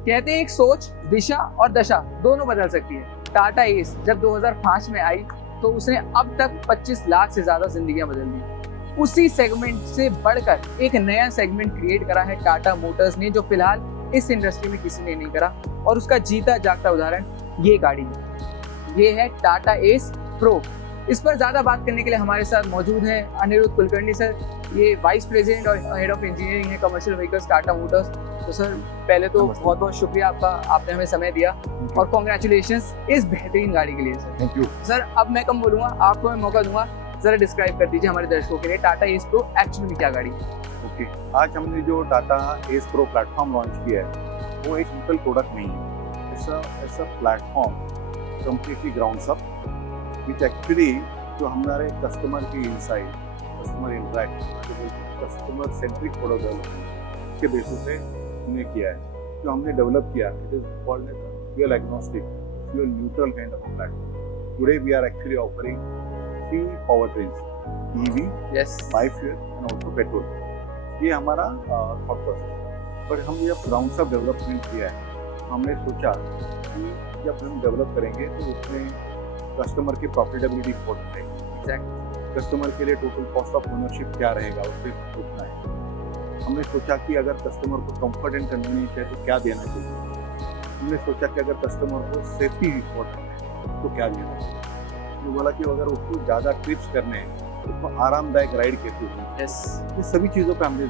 कहते हैं एक सोच, दिशा और दशा दोनों बदल सकती है। टाटा एस जब 2005 में आई तो उसने अब तक 25 लाख से ज्यादा जिंदगियां बदल दी। उसी सेगमेंट से बढ़कर एक नया सेगमेंट क्रिएट करा है टाटा मोटर्स ने, जो फिलहाल इस इंडस्ट्री में किसी ने नहीं करा, और उसका जीता जागता उदाहरण ये गाड़ी है। ये है टाटा एस प्रो। इस पर ज्यादा बात करने के लिए हमारे साथ मौजूद हैं अनिरुद्ध कुलकर्णी सर। ये वाइस प्रेसिडेंट और हेड ऑफ इंजीनियरिंग है कमर्शियल व्हीकल्स टाटा मोटर्स। तो सर पहले तो बहुत बहुत शुक्रिया आपका, आपने हमें समय दिया, और कॉन्ग्रेचुलेशंस इस बेहतरीन गाड़ी के लिए सर। Thank you sir. अब मैं कम बोलूंगा, आपको मैं मौका दूंगा, जरा डिस्क्राइब कर दीजिए हमारे दर्शकों के लिए टाटा एस प्रो एक्चुअली में क्या गाड़ी है। ओके, आज हमने जो Tata Ace Pro platform launch किया है वो एक सिंपल प्रोडक्ट नहीं है। It's a platform completely grounds up which actually जो हमारे कस्टमर की insight, customer interaction, customer centric product development के बेसिस पे हमने किया है। जो हमने डेवलप किया it is called fuel agnostic, fuel neutral kind of platform. Today we are actually offering 3 powertrains, EV, biofuel and also petrol. ये हमारा थॉट प्रोसेस। बट हम जब ग्राउंड अप डेवलपमेंट किया है, हमने सोचा कि जब हम डेवलप करेंगे तो उसमें कस्टमर की प्रॉफिटेबिलिटी इम्पोर्टेंट है। कस्टमर के लिए टोटल कॉस्ट ऑफ ओनरशिप क्या रहेगा उस पर सोचना है। हमने सोचा कि अगर कस्टमर को कंफर्ट एंड कन्वीनियंस है तो क्या देना चाहिए। हमने सोचा कि अगर कस्टमर को सेफ्टी इम्पोर्टेंट है तो क्या देना चाहिए। तो बोला कि अगर उसको ज़्यादा ट्रिप्स करने हैं, उसको आरामदायक राइड कैसे होगी, ये सभी चीज़ों पर हमने,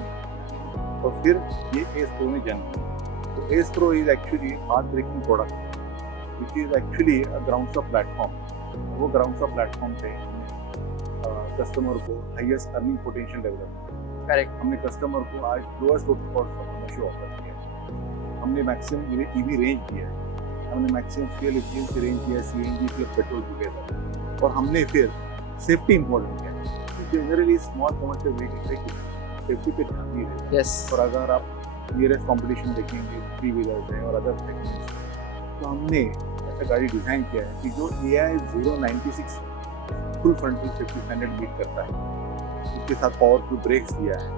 और फिर ये एस प्रो में जन्म लिया। तो Ace Pro is actually heart breaking product which is actually a grounds of platform. वो ग्राउंड्स ऑफ प्लेटफॉर्म पे कस्टमर को highest earning potential develop, correct, हमने कस्टमर को आज lowest total cost of ownership offer किया। हमने मैक्सिमम ईवी रेंज दिया है, हमने मैक्सिमम फ्यूल एफिशिएंसी रेंज दिया है, सीएनजी प्लस पेट्रोल टुगेदर, और हमने फिर सेफ्टी इंपॉर्टेंट किया। Generally small commercial vehicle safety पे ध्यान नहीं देते। और अगर आप नियरेस्ट कॉम्पिटिशन देखेंगे, 3 व्हीलर्स है और अदर सेगमेंट्स, तो हमने ऐसा गाड़ी डिज़ाइन किया है कि जो AI 096 full frontal safety standard meet करता है। उसके साथ पावरफुल ब्रेक्स दिया है,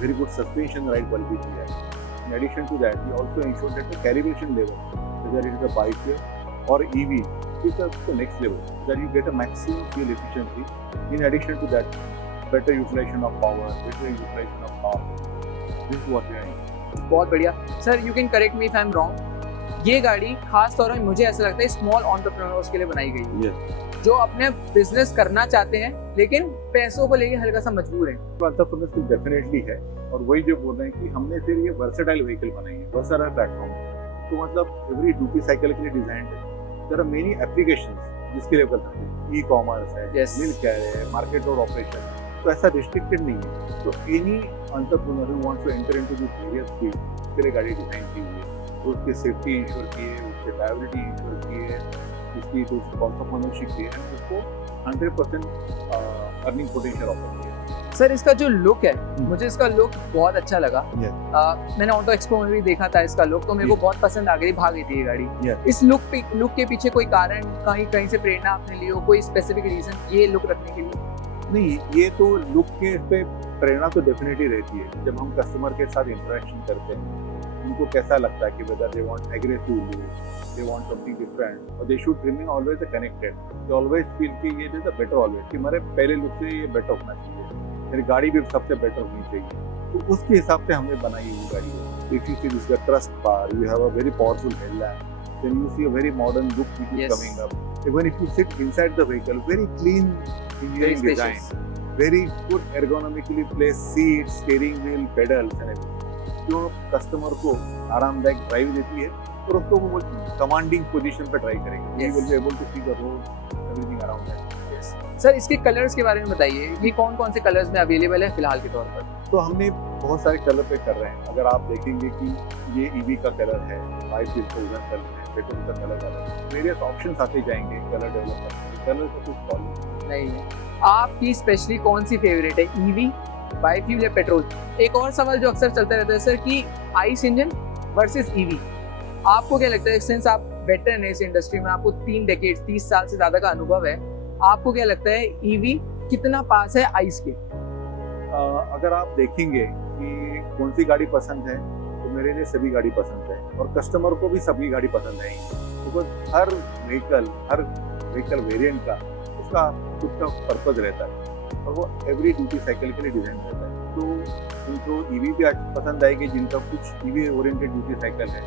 वेरी गुड सस्पेंशन राइड बल भी दिया है। In addition to that we also ensure that the calibration level, whether it is a bike और EV, is the next level, that you get a maximum fuel efficiency. In addition to that, better utilization of power, better utilization of power. This is what we are doing. बहुत बढ़िया sir. You can correct me if I am wrong. ये गाड़ी खास तौर में मुझे ऐसा लगता है स्मॉल एंटरप्रेन्योर्स के लिए बनाई गई है, जो अपने बिजनेस करना चाहते हैं लेकिन पैसों को लेके हल्का सा मजबूर है। तो एंटरप्रेन्योर्स तो डेफिनेटली है, और वही जो बोल रहे हैं कि हमने फिर ये वर्सेटाइल व्हीकल बनाई है, वर्सेटाइल प्लेटफॉर्म। तो मतलब एवरी ड्यूटी साइकिल के लिए डिजाइंड है। देयर आर मेनी एप्लीकेशंस जिसके लिए करते हैं, ई-कॉमर्स है, मिल्क कैरियर है, मार्केट रोड ऑपरेशन है, तो ऐसा रिस्ट्रिक्टेड नहीं है। तो any entrepreneur who wants to enter into this various field, उसके लिए गाड़ी डिजाइन की हुई है। तो उसकी सेफ्टी इंश्योर की है, उसकी ड्राइविलिटी इंश्योर की है, उसकी तो कॉस्ट ऑफ ओनरशिप की है, उसको 100% अर्निंग पोटेंशियल ऑफर किया। सर इसका जो लुक है, मुझे इसका लुक बहुत अच्छा लगा। मैंने ऑटो एक्सपो में भी देखा था इसका लुक, तो मेरे को बहुत पसंद आ गई, भाग गई थी ये गाड़ी। इस लुक के पीछे कोई कारण, कहीं से प्रेरणा आपने ली हो, कोई स्पेसिफिक रीजन ये लुक रखने के लिए? नहीं, ये तो लुक के पे प्रेरणा तो डेफिनेटली रहती है। जब हम कस्टमर के साथ इंटरेक्शन करते हैं, उनको कैसा लगता है कि whether they want aggressive look, they want something different, और they should remain always connected. They always feel कि ये इज द बेटर ऑलवेज, कि हमारे पहले लुक से ये बेटर होना चाहिए, मेरी गाड़ी भी सबसे बेटर होनी चाहिए। तो उसके हिसाब से हमने बनाई हुई गाड़ी है। If you see this trust bar, you have a very powerful headlamp, then you see a very modern look which is coming up. Even if you sit inside the vehicle, very clean engineering design, very good ergonomically placed seats, steering wheel, pedals and everything, जो customer को आरामदायक drive देती है, और उसको वो commanding position पे drive करेंगे। You will be able to see the road, everything around that. Sir इसके कलर्स के बारे में बताइए, ये कौन कौन से कलर्स में अवेलेबल है फिलहाल के तौर पर? तो हमने बहुत सारे कलर पे कर रहे हैं। अगर आप देखेंगे कि ये EV का कलर है, 5000 कलर है, पेट्रोल का कलर है, वेरियस ऑप्शंस आते जाएंगे कलर डेवलप करने के। कलर का कुछ प्रॉब्लम नहीं है। आपकी स्पेशली कौन सी फेवरेट है, EV, बायोफ्यूल या पेट्रोल? एक और सवाल जो अक्सर चलता रहता है सर कि आइस इंजन वर्सेस EV, आपको क्या लगता है, सिंस आप वेटरन है इस इंडस्ट्री में, आपको 3 डेकेड 30 साल से ज्यादा का अनुभव है, आपको क्या लगता है EV कितना पास है आइस के? अगर आप देखेंगे कि कौन सी गाड़ी पसंद है, तो मेरे लिए सभी गाड़ी पसंद है और कस्टमर को भी सभी गाड़ी पसंद है, बिकॉज हर व्हीकल वेरिएंट का उसका खुद का पर्पज रहता है और वो एवरी ड्यूटी साइकिल के लिए डिजाइन रहता है। तो उनको ईवी भी आज पसंद आएगी जिनका कुछ ईवी ओरिएंटेड ड्यूटी साइकिल है।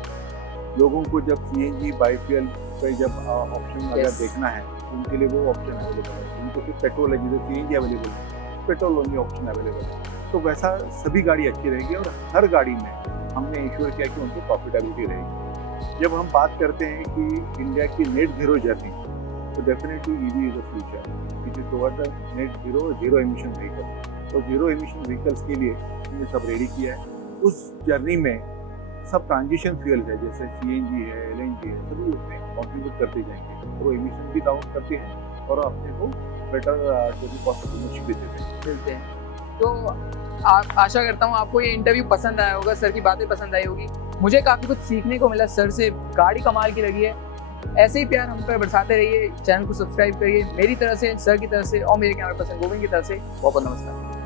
लोगों को जब सीएनजी बायोफ्यूल का जब ऑप्शन अगर देखना है उनके लिए वो ऑप्शन अवेलेबल है। उनको सिर्फ पेट्रोल है, जिसे सीएनजी अवेलेबल है, पेट्रोल ओनली ऑप्शन अवेलेबल है। तो वैसा सभी गाड़ी अच्छी रहेगी और हर गाड़ी में हमने इंश्योर किया कि उनको प्रॉफिटेबिलिटी रहेगी। जब हम बात करते हैं कि इंडिया की नेट जीरो जर्नी, तो definitely EV is the future. It is toward the net zero emission vehicle. तो जीरो एमिशन व्हीकल्स के लिए हमने सब रेडी किया है। उस जर्नी में सब ट्रांजिशन फ्यूल है, जैसे सीएनजी है, एलएनजी है, सभी उसमें कॉन्ट्रीब्यूट करते जाएंगे। तो एमिशन भी डाउन करते हैं और अपने को better total cost of ownership भी देते हैं। तो आशा करता हूँ आपको ये इंटरव्यू पसंद आया होगा, सर की बातें पसंद आई होगी। मुझे काफ़ी कुछ सीखने को मिला सर से, गाड़ी कमाल की लगी है। ऐसे ही प्यार हम पर बरसाते रहिए, चैनल को सब्सक्राइब करिए। मेरी तरफ से, सर की तरफ से और मेरे कैमरा पर्सन गोविंद की तरफ से बहुत बहुत नमस्कार।